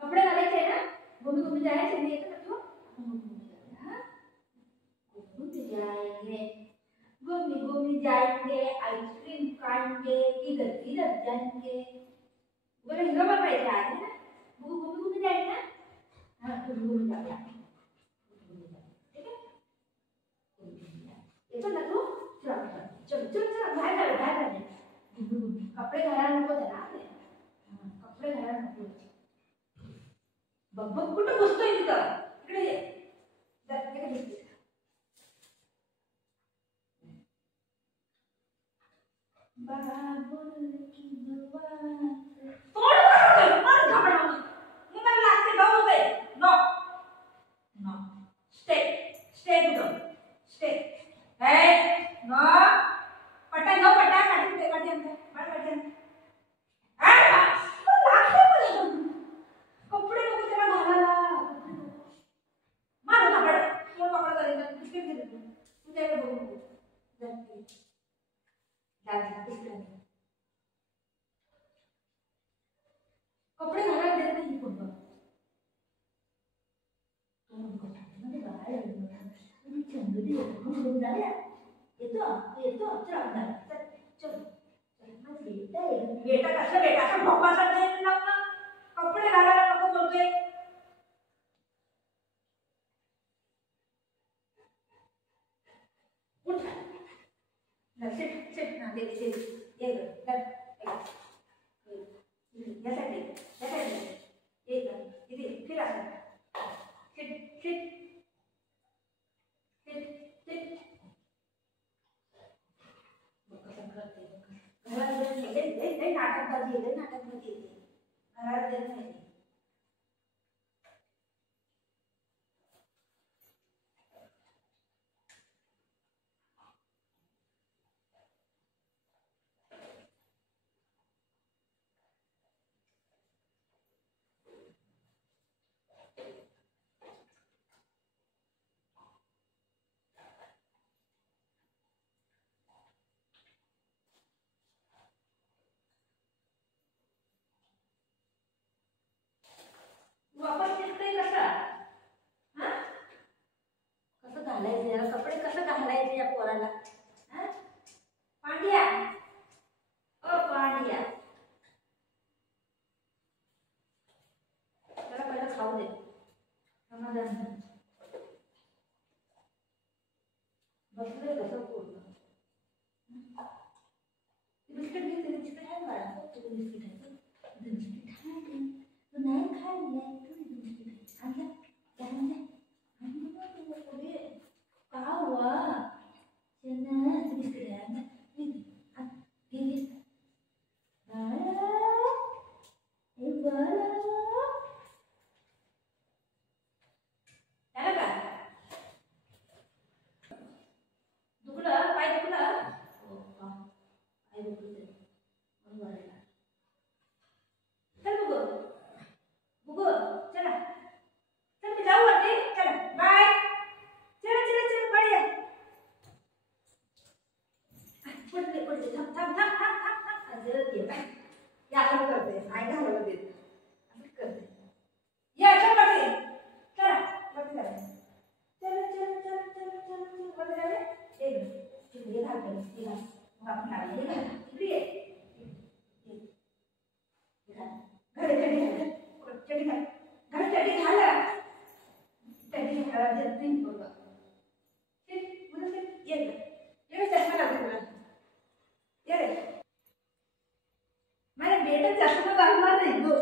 कपडे घालायचे ना, घूमी घूमी जायचे नहीं तो तू घूमी घूमी जाएंगे, आइसक्रीम खाएंगे, किधर किधर जाएंगे। बोले हीरो बाबा है ना, घूमी घूमी जाएंगे ना, हाँ घूमी घूमी जाएंगे, ठीक है। ये तो ना तू चल चल चल चल बाहर जा कपड़े घालायला नको जरा कपडे घालायला नको बघ बघ कुठं बसतोय तिथं इकडे ये जा इकडे बस बाबुल की दुआ तोड़ मत घबराओ ये मला लागते बाबू बे no no stay stay good stay हे नो पटा नो पटा काढून दे काढून दे मला काढून कपडे नको त्याला घालायला मार ना पड कोण पकड करेल बिस्किट दे तू त्याला बघू नको जाते बिस्किट कपडे घालायला देत नाही कोण बघ मध्ये बाहेर तुम्ही चंदुरी म्हणून झाल्या येतो येतो चल चल चल बेटा बेटा कसं बेटा असं भोपासा नाही ना कपडे घालायला नको बोलतोय उठ सिट सिट ना दे दे ये कर यासाठी ये कर इथे फिर असं सिट सिट सिट सिट घरात नाटकबाजी घरात देत नाही वापस निघतोय कसा हां कसं घालायचं याला कपडे कसं घालायचे या पोराला हां पांड्या ओ पांड्या त्याला पहिलं खाऊ दे समाधान बसले कसं पूर्ण बिस्किट घेते बिस्किट आहे बाळा बिस्किट आहे बिस्किट आहे तो नाही खाल्ले आणला आणला का हुआ चना बिस्किट आहे आणला हे बाळा हे बाळा त्याला काय दुखलं पाय दुखलं हो का पाय दुखलं बरं चल बघू बघू चला चल मी जाऊ वरती चला बाय चला चला चला बढिया पडते पडते थांब थांब थांब थांब थांब थांब जरा ये बाय या असं करते आई घालायला देते असं करते या चल वरती चला वरती चला चला चला चला चला चला वरती जावे ये घाल मग आपण आले हे घाल इकडे ये घरी चढी घाल घर चढी घाला चढी घाला देत नाही बघा ये चष्मा लागतो तुला ये रे माझ्या बेटा चष्मा घालणार नाही गो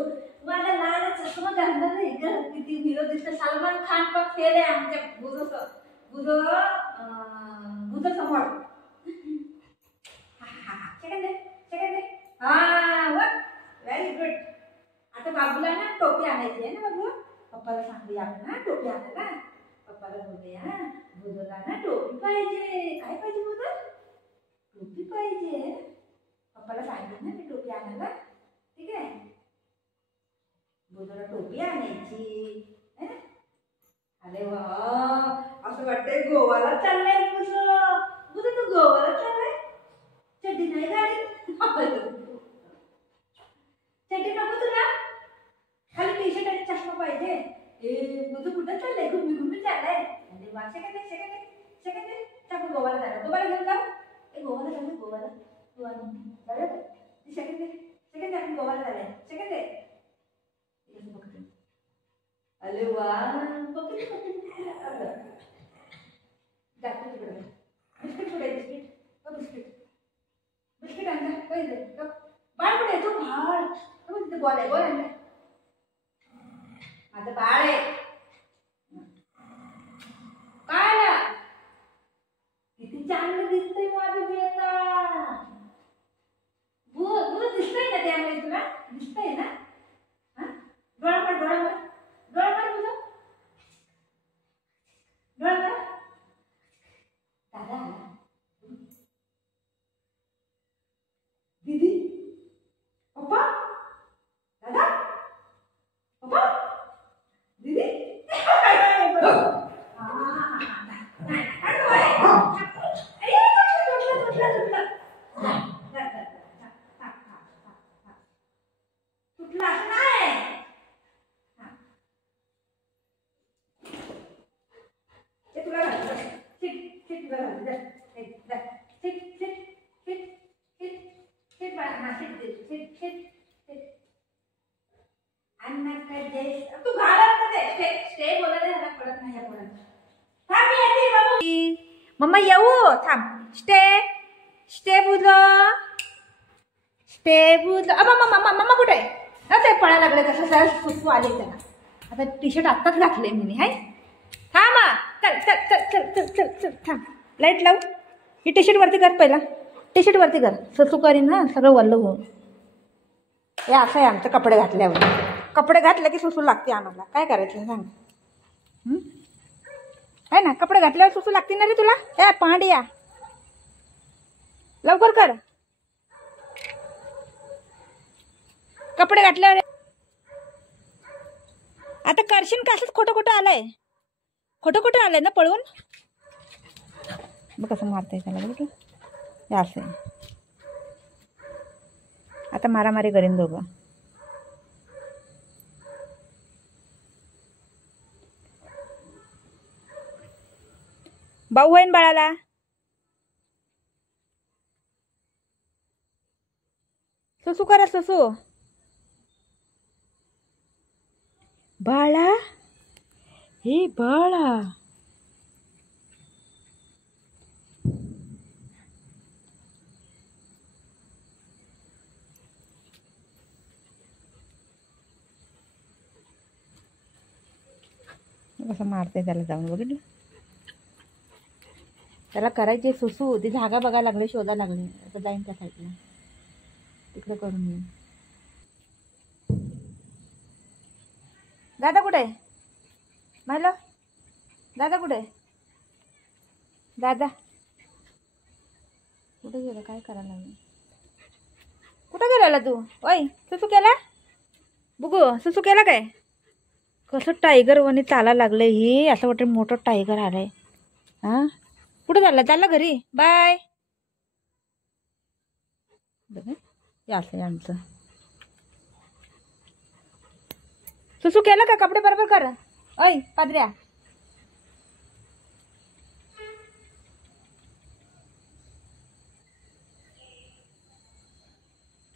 माझ्या लहान चष्मा घालणार नाही ग किती हिरो दिसतं सलमान खान पण फेल आहे आमच्या गुजो समोर सेकंड हा वर व्हेरी गुड आता बाबूला ना टोपी आणायची आहे ना बाबू पप्पाला सांगूया आपण ना टोपी आणायला पप्पाला बोलूया बुधोला ना टोपी पाहिजे काय पाहिजे बुधो टोपी पाहिजे पप्पाला सांगितलं ना मी टोपी आणायला ठीक आहे बुधोला टोपी आणायची अरे वा असं वाटतंय गोवाला चाललंय बुधो तू गोवाला चाललाय चड्डी नाही घाली घुमी चाललंय अरे वा शेकंदे आपण गोवाला जाणार गोवाला घेऊन जाऊ ए गोवाला जाऊ गोवाला शेकंदे आपण गोवाला जाऊया शेकंदे अरे वा जातो तिकडे बिस्किट कुठे बिस्किट बिस्किट आणला पहिले बाळ कुठे तू बाळ तिथे बॉल आणला माझं बाळ आहे काय किती चांगलं दिसतंय माझं बेटा दूध दिसतंय ना त्यामुळे तुला दिसतंय ना डोळा मार तुझं डोळा मार दादा दीदी पप्पा दादा पप्पा दीदी मम्मा येऊ थांब स्टे बुझलं मम्मा कुठे आहे ते पळायला लागले कसं सर सुसू आले त्याला आता टी शर्ट आत्ताच घातले मी हाय थांब चल थांब लाईट लावू ही टी शर्ट वरती कर पहिला टी शर्ट वरती कर सुसू करीन ना सगळं वल्ल होऊन हे असं आहे आमचं कपडे घातल्यावर कपडे घातले की सुसू लागते आम्हाला काय करायचं सांग आहे ना कपडे घातल्यावर सुसू लागते ना रे तुला ए पांड्या लवकर कर कपडे घातल्यावर आता करशील का असंच खोटं आलंय ना पळून बघ कसं मारताय त्याला बघ हे असं आता मारामारी करीन दोघं भाऊ होईन बाळाला सुसू करा सुसू बाळा हे बाळा कसं मारते त्याला जाऊन बघितलं त्याला करायचे सुसू ती जागा बघायला लागले शोधा लागले आता जाईन त्या साईडला तिकडे करून येईन दादा कुठे आहे मला दादा कुठे आहे दादा कुठे गेला काय करायला लागलं कुठं गेला तू ओय सुसू केला बघू सुसू केला काय कसं टायगर वनी चालायला लागलं ही असं वाटतं मोठं टायगर आलंय हां कुठं चालला घरी बाय हे असं आमचं सुसू केलं का कपडे बरोबर कर ओय पादऱ्या